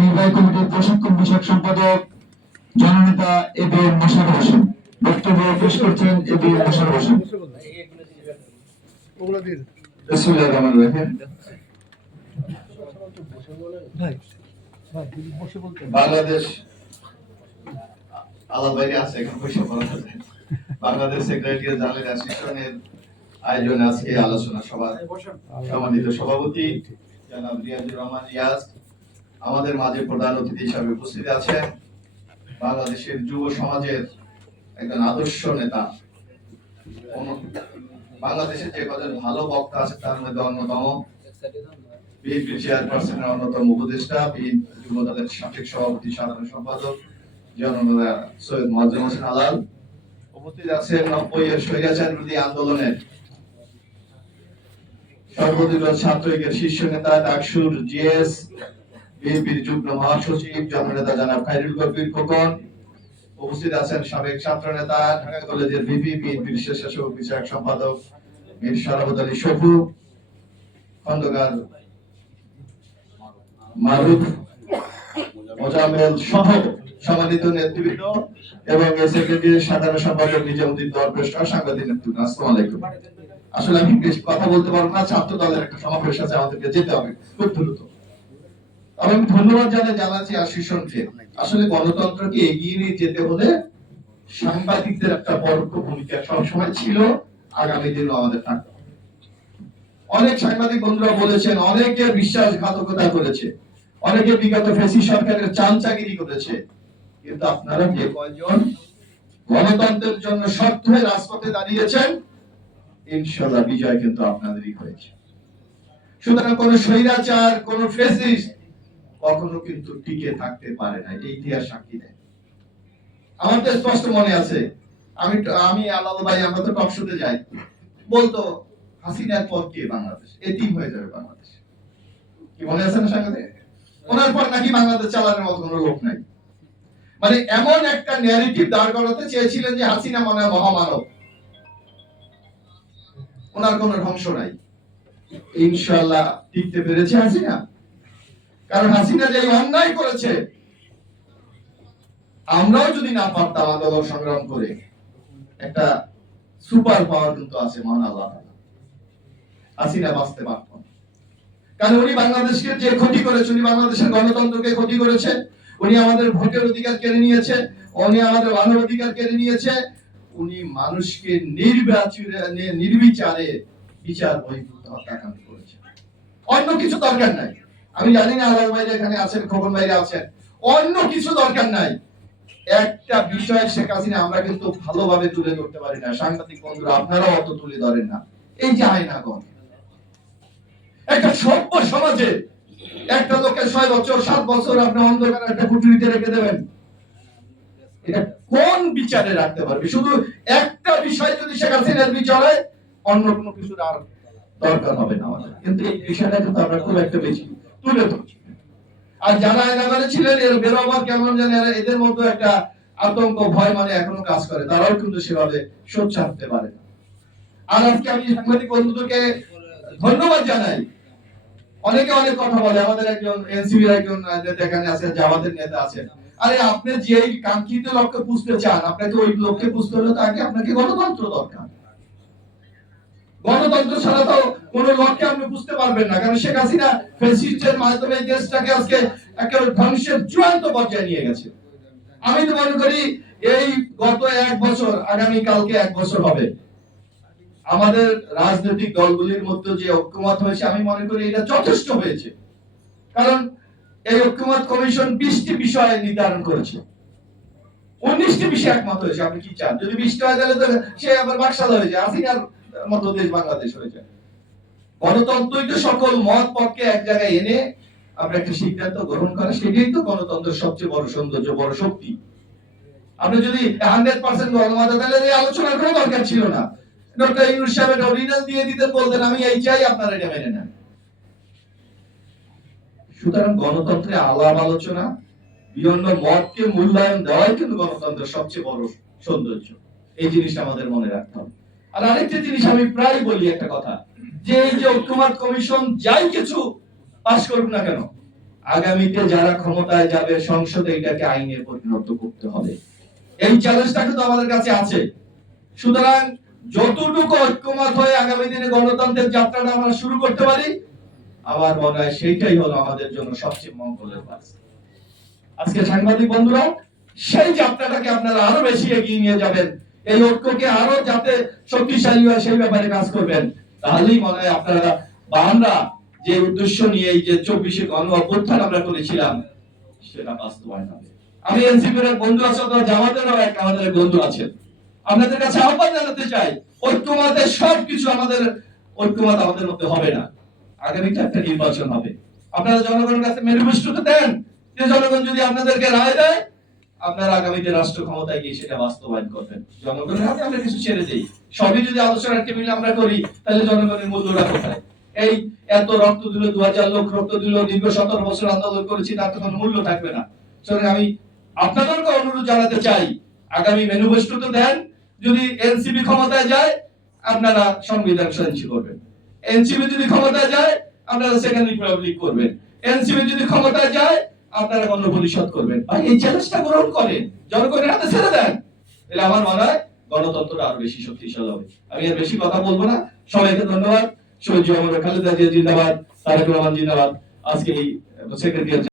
নির্বাহী কমিটির প্রশিক্ষণ বিষয়ক সম্পাদক জননেতা এবি মোশাররফ হোসেন বক্তব্য পেশ করছেন। এবি মোশাররফ হোসেন। বিসমিল্লাহির রহমানির রহিম। বাংলাদেশ আলাদা আছে এখন বসে পড়া যায়। বাংলাদেশ সেক্রেটারিয়েট জার্নাল অ্যাসোসিয়েশনের আয়োজনে আজকে আলোচনা সভা সম্মানিত সভাপতি জনাব রিয়াজুর রহমান রিয়াজ আমাদের মাঝে প্রধান অতিথি হিসেবে উপস্থিত আছেন। বাংলাদেশের যুব সমাজের একজন আদর্শ নেতা, বাংলাদেশের যে কজন ভালো বক্তা আছে তার মধ্যে অন্যতম, বিএনপি চেয়ারপারসনের অন্যতম উপদেষ্টা, যুব দলের সাবেক সভাপতি সাধারণ সম্পাদক জনাব সৈয়দ মোয়াজ্জেম হোসেন আলাল। উপস্থিত আছেন 90-এর স্বৈরাচার বিরোধী আন্দোলনের সর্বদলীয় ছাত্র লীগের শীর্ষ নেতা ডাকসুর জিএস, বিএনপির যুগ্ম মহাসচিব জননেতা জনাব খায়রুল কবির খোকন। উপস্থিত আছেন সাবেক ছাত্র নেতা, ঢাকা কলেজের ভিপি, বিএনপির স্বেচ্ছাসেবক বিষয়ক সম্পাদক মীর শরাফত আলী শফু, খন্দকার মারুফ মোজাম্মেল সহ সম্মানিত নেতৃবৃন্দ এবং সেক্রেটারির সাধারণ সম্পাদক নিজামুদ্দিন দরবেশ সহ সাংবাদিক নেতৃবৃন্দ, আসসালামু আলাইকুম। আসলে আমি বেশ কথা বলতে পারবো না, ছাত্র দলের একটা সমাবেশ আছে, আমাদেরকে যেতে হবে খুব দ্রুত। আমি ধন্যবাদ জানাচ্ছি অ্যাসোসিয়েশনকে। আসলে গণতন্ত্রকে এগিয়ে নিয়ে যেতে হলে সাংবাদিকদের একটা পরোক্ষ ভূমিকা সবসময় ছিল, আগামী দিনও আমাদের থাকবে। অনেক সাংবাদিক বন্ধুরা বলেছেন অনেকে বিশ্বাসঘাতকতা করেছে, অনেকে বিগত ফ্যাসিস্ট সরকারের চামচাগিরি করেছে, কিন্তু আপনারা যে কয়জন গণতন্ত্রের জন্য শক্ত হয়ে রাজপথে দাঁড়িয়েছেন, ইনশাআল্লাহ বিজয় কিন্তু আপনাদেরই হয়েছে। সুতরাং কোন স্বৈরাচার, কোন ফ্যাসিস্ট কখনো কিন্তু টিকে থাকতে পারে না, এটা ইতিহাস সাক্ষী দেয়। আমার তো স্পষ্ট মনে আছে, আমি আলাল ভাই, আমরা তো টক শোতে যাই, বলতো হাসিনার পর কে বাংলাদেশ এতিম হয়ে যাবে বাংলাদেশ, কি মনে আছে না সাংবাদিক? ওনার পর নাকি বাংলাদেশ চালানোর মতো কোনো লোক নাই। মানে এমন একটা ন্যারেটিভ দাঁড় করাতে চেয়েছিলেন যে হাসিনা মনে হয় মহামানব, ওনার কোনো ধ্বংস নাই। ইনশাআল্লাহ টিকতে পেরেছে হাসিনা, কারণ হাসিনা যে অন্যায় করেছে, আমরাও যদি না পারতাম আন্দোলন সংগ্রাম করে, একটা সুপার পাওয়ার কিন্তু আছে মহান আল্লাহ, হাসিনা বাঁচতে পারত। কারণ উনি বাংলাদেশকে যে ক্ষতি করেছে, উনি বাংলাদেশের গণতন্ত্রকে ক্ষতি করেছে, উনি আমাদের ভোটের অধিকার কেড়ে নিয়েছে, উনি আমাদের মানব অধিকার কেড়ে নিয়েছে, উনি মানুষকে নির্বিচারে বিচার বহির্ভূত হত্যাকাণ্ড করেছে। অন্য কিছু দরকার নাই। আমি জানি না আলাল ভাই এখানে আছেন, খোকন ভাইরা আছেন, অন্য কিছু দরকার নাই। একটা বিষয় শেখ হাসিনা আমরা কিন্তু ভালোভাবে তুলে ধরতে পারি না, সাংবাদিক বন্ধুরা আপনারাও অত তুলে ধরেন না। এই যে আয়নাগর, একটা সভ্য সমাজে একটা লোকের 6 বছর 7 বছর আপনি অন্ধকার একটা কুঠুরিতে রেখে দেবেন, এটা কোন বিচারে রাখতে পারবে? শুধু একটা বিষয় যদি শেখ হাসিনার বিচার হয়, অন্য কোনো কিছু আর দরকার হবে না আমাদের। কিন্তু এই বিষয়টা কিন্তু আমরা খুব একটা বেশি তুলে ধরছি। আর যারা এলাকায় ছিলেন, এর বেরোবার কেমন জানে, এদের মধ্যে একটা আতঙ্ক ভয় মানে এখনো কাজ করে, তারাও কিন্তু সেভাবে সোচ্চার হতে পারে না। আর আজকে আমি সাংবাদিক বন্ধুদেরকে ধন্যবাদ জানাই। অনেকে অনেক কথা বলে, আমাদের একজন এনসিবির একজন নেতা এখানে আছে, জামাতের নেতা আছেন, আরে আপনি যে কাঙ্ক্ষিত লক্ষ্যে পুষতে চান, আপনাকে ওই লক্ষ্যে পুষতে হলে তাকে আপনাকে গণতন্ত্র দরকার। গণতন্ত্র ছাড়া তো কোন লক্ষ্যে আপনি বুঝতে পারবেন না, কারণ শেখ হাসিনা ফ্যাসিস্টের মাধ্যমে দেশটাকে আজকে একেবারে ধ্বংসের চূড়ান্ত পর্যায়ে নিয়ে গেছে। আমি তো মনে করি এই গত 1 বছর, আগামী কালকে 1 বছর হবে, আমাদের রাজনৈতিক দলগুলির মধ্যে যে ঐক্যমত হয়েছে, আমি মনে করি এটা যথেষ্ট হয়েছে। কারণ এই ঐক্যমত কমিশন 20টি বিষয় নির্ধারণ করেছে, 19টি বিষয় একমত হয়েছে। আপনি কি চান যদি 20টা হয় তাহলে তো সে আবার বাকশাল হয়ে যায়, আসিনার মতো দেশ বাংলাদেশ হয়ে যায়। গণতন্ত্রই তো সকল মত পক্ষে এক জায়গায় এনে আমরা একটা সিদ্ধান্ত গ্রহণ করা, সেটাই তো গণতন্ত্রের সবচেয়ে বড় সৌন্দর্য, বড় শক্তি। আপনি যদি 100% গণমত, তাহলে এই আলোচনার কোনো দরকার ছিল না। ডক্টর ইউনূস সাহেব অরিজিনাল দিয়ে দিতেন, বলতেন আমি এই চাই, আপনারা এটা মেনে নেন। সুতরাং গণতন্ত্রে আলাপ আলোচনা, বিভিন্ন মতকে মূল্যায়ন দেওয়াই কিন্তু গণতন্ত্রের সবচেয়ে বড় সৌন্দর্য। এই জিনিসটা আমাদের মনে রাখতে হবে। আর আরেকটা জিনিস আমি প্রায় বলি একটা কথা, যে এই যে ঐক্যমত কমিশন যাই কিছু পাশ করুক না কেন, আগামীতে যারা ক্ষমতায় যাবে সংসদে এটাকে আইনে পরিণত করতে হবে। এই চ্যালেঞ্জটা কিন্তু আমাদের কাছে আছে। সুতরাং যতটুকু ঐক্যমত হয়ে আগামী দিনে গণতন্ত্রের যাত্রাটা আমরা শুরু করতে পারি, আমার মনে হয় সেইটাই হলো আমাদের জন্য সবচেয়ে মঙ্গলের কাজ। আজকে সাংবাদিক বন্ধুরা, সেই যাত্রাটাকে আপনারা আরো বেশি এগিয়ে নিয়ে যাবেন, এই ঐক্যকে আরো যাতে শক্তিশালী হয় সেই ব্যাপারে কাজ করবেন। তাহলেই মনে হয় আপনারা বা আমরা যে উদ্দেশ্য নিয়ে এই যে 24শে গণ অভ্যুত্থান আমরা করেছিলাম সেটা বাস্তবায়ন হবে। আমি এনসিপির এক বন্ধু আছে, জামাতেরও এক আমাদের বন্ধু আছেন, আপনাদের কাছে আহ্বান জানাতে চাই, ঐক্যমতের সবকিছু আমাদের ঐক্যমত আমাদের মধ্যে হবে না। আগামীতে একটা নির্বাচন হবে, আপনারা জনগণের কাছে ম্যানিফেস্টোটা দেন, যে জনগণ যদি আপনাদেরকে রায় দেয় আপনারা আগামীতে রাষ্ট্র ক্ষমতায় গিয়ে সেটা বাস্তবায়ন করবেন। জনগণের হাতে আমরা কিছু ছেড়ে দিই, সবই যদি আলোচনার টেবিলে আমরা করি তাহলে জনগণের মূল্যটা কোথায়? এই এত রক্ত দিল, 2000 লোক রক্ত দিল, দীর্ঘ 17 বছর আন্দোলন করেছি, তার তো কোনো মূল্য থাকবে না। সুতরাং আমি আপনাদেরকে অনুরোধ জানাতে চাই, আগামী ম্যানিফেস্টোটা দেন, যদি এনসিপি ক্ষমতায় যায় আপনারা সংবিধান সৃষ্টি করবেন, এনসিপি যদি ক্ষমতায় যায় আপনারা সেকেন্ড রিপাবলিক করবেন, এনসিপি যদি ক্ষমতায় যায় আপনারা গণপরিষদ করবেন। ভাই এই চ্যালেঞ্জটা গ্রহণ করেন, জনগণের হাতে ছেড়ে দেন, তাহলে আমার মনে হয় গণতন্ত্রটা আরো বেশি শক্তিশালী হবে। আমি আর বেশি কথা বলবো না, সবাইকে ধন্যবাদ। শহীদ খালেদা জিয়া জিন্দাবাদ, তারেক রহমান জিন্দাবাদ। আজকে এই সেক্রেটারি